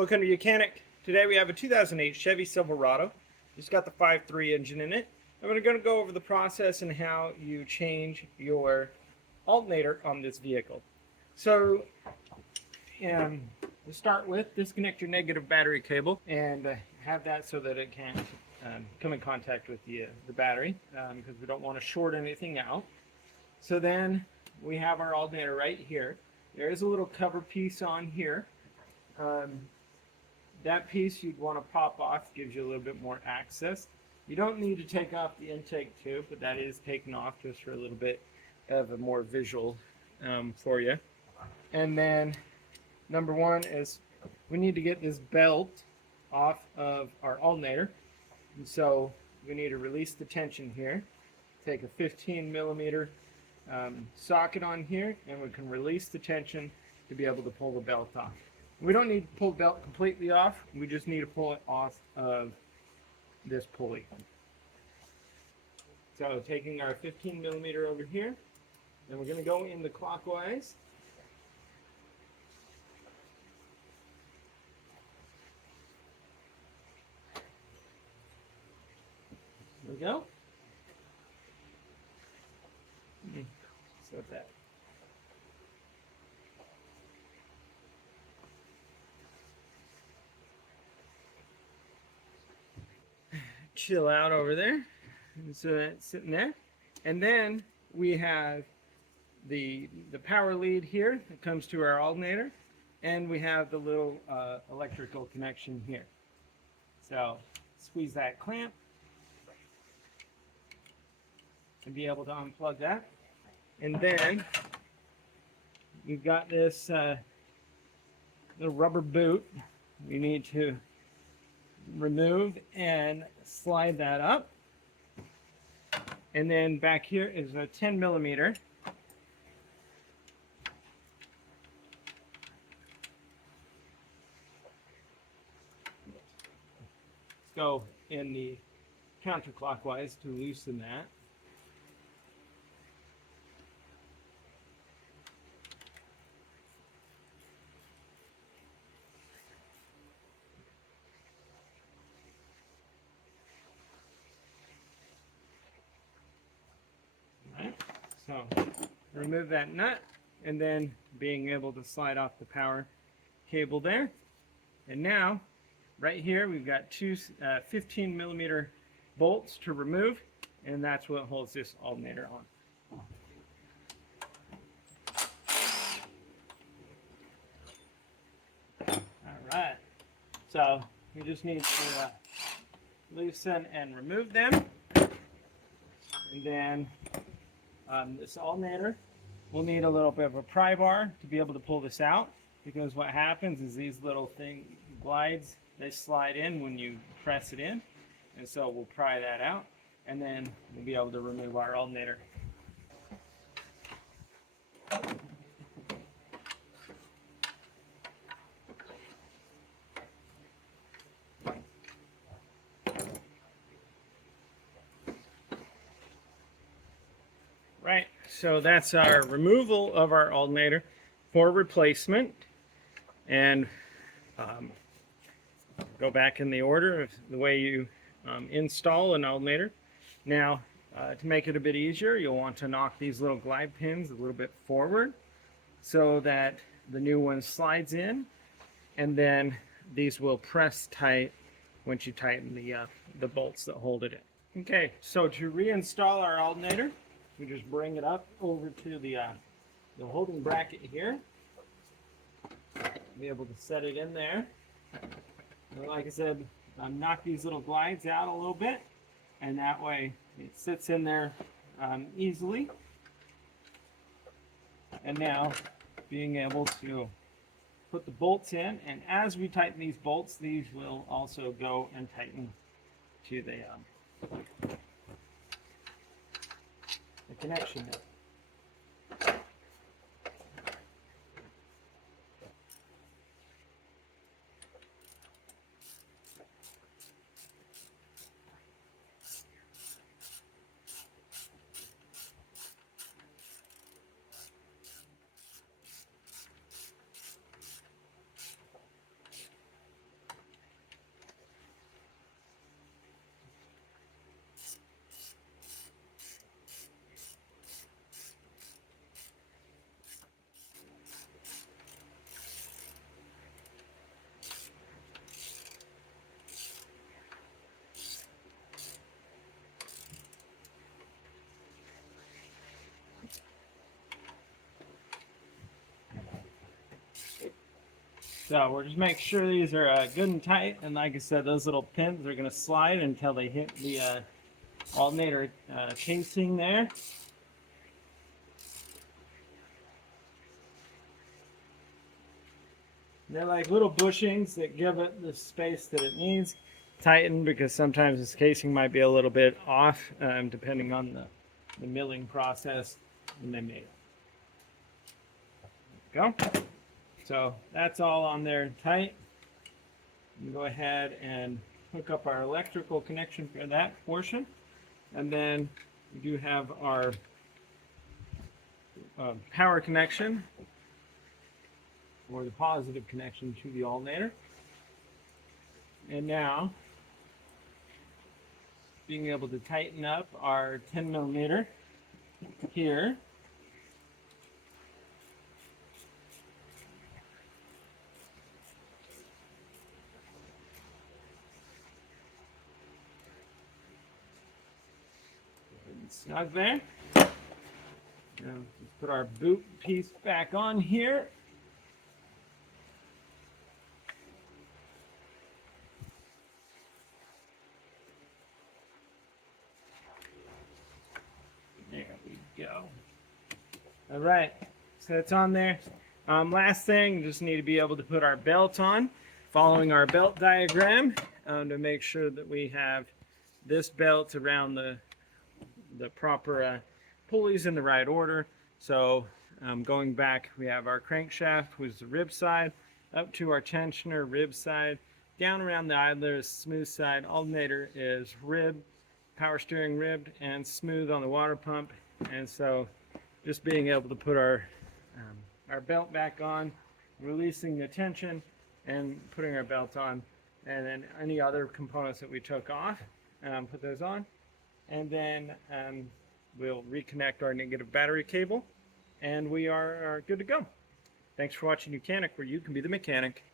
Welcome to Mechanic. Today we have a 2008 Chevy Silverado. It's got the 5.3 engine in it. And we're going to go over the process and how you change your alternator on this vehicle. So, to start with, disconnect your negative battery cable and have that so that it can't come in contact with the battery because we don't want to short anything out. So then we have our alternator right here. There is a little cover piece on here. That piece you'd want to pop off, gives you a little bit more access. You don't need to take off the intake tube, but that is taken off just for a little bit of a more visual for you. And then number one is we need to get this belt off of our alternator. And so we need to release the tension here. Take a 15 millimeter socket on here, and we can release the tension to be able to pull the belt off. We don't need to pull the belt completely off. We just need to pull it off of this pulley. So taking our 15 millimeter over here, and we're going to go in the clockwise. There we go. Set that. Chill out over there. And so that's sitting there. And then we have the power lead here that comes to our alternator. And we have the little electrical connection here. So squeeze that clamp and be able to unplug that. And then you've got this little rubber boot you need to remove and slide that up. And then back here is a 10 millimeter. Let's go in the counterclockwise to loosen that. So remove that nut, and then being able to slide off the power cable there. And now, right here, we've got two 15 millimeter bolts to remove, and that's what holds this alternator on. All right, so you just need to loosen and remove them, and then this alternator will need a little bit of a pry bar to be able to pull this out, because what happens is these little glides, they slide in when you press it in, and so we'll pry that out, and then we'll be able to remove our alternator. Right, so that's our removal of our alternator for replacement. And go back in the order of the way you install an alternator. Now, to make it a bit easier, you'll want to knock these little glide pins a little bit forward so that the new one slides in, and then these will press tight once you tighten the bolts that hold it in. Okay, so to reinstall our alternator, we just bring it up over to the holding bracket here. Be able to set it in there. And like I said, knock these little glides out a little bit, and that way it sits in there easily. And now being able to put the bolts in, and as we tighten these bolts, these will also go and tighten to the connection there. So we'll just make sure these are good and tight, and like I said, those little pins are going to slide until they hit the alternator casing there. They're like little bushings that give it the space that it needs. Tighten because sometimes this casing might be a little bit off depending on the milling process when they made it. There we go. So that's all on there tight. We go ahead and hook up our electrical connection for that portion. And then we do have our power connection, or the positive connection to the alternator. And now, being able to tighten up our 10 millimeter here. Snug there. Now, let's put our boot piece back on here. There we go. All right, so it's on there. Last thing, just need to be able to put our belt on, following our belt diagram to make sure that we have this belt around the proper pulleys in the right order. So going back, we have our crankshaft, which is the rib side, up to our tensioner, rib side, down around the idler is smooth side, alternator is rib, power steering ribbed and smooth on the water pump. And so just being able to put our belt back on, releasing the tension and putting our belt on, and then any other components that we took off, put those on. And then we'll reconnect our negative battery cable, and we are good to go. Thanks for watching Mechanic, where you can be the mechanic.